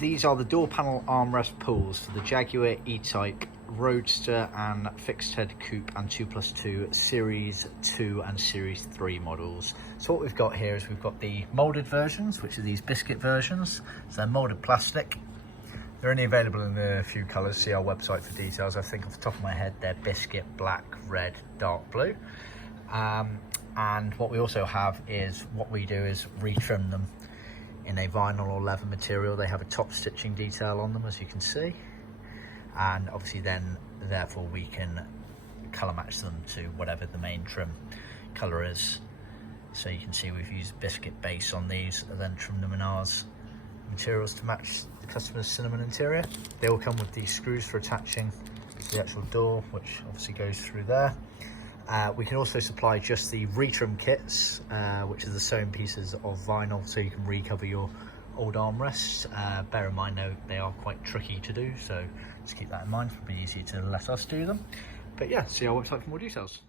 these are the door panel armrest pulls for the Jaguar E Type, Roadster and Fixed Head Coupe and 2+2 Series 2 and Series 3 models. So what we've got here is we've got the moulded versions, which are these biscuit versions. So they're moulded plastic. They're only available in a few colours. See our website for details. I think off the top of my head they're biscuit, black, red, dark blue. And what we also have is, what we do is retrim them in a vinyl or leather material. They have a top stitching detail on them, as you can see, and obviously then therefore we can colour match them to whatever the main trim colour is. So you can see we've used biscuit base on these and then trimmed them in ours materials to match the customer's cinnamon interior. They all come with these screws for attaching to the actual door, which obviously goes through there. We can also supply just the retrim kits, which are the sewn pieces of vinyl, so you can recover your old armrests. Bear in mind though, they are quite tricky to do, so just keep that in mind. It'll be easy to let us do them. But yeah, see our website for more details.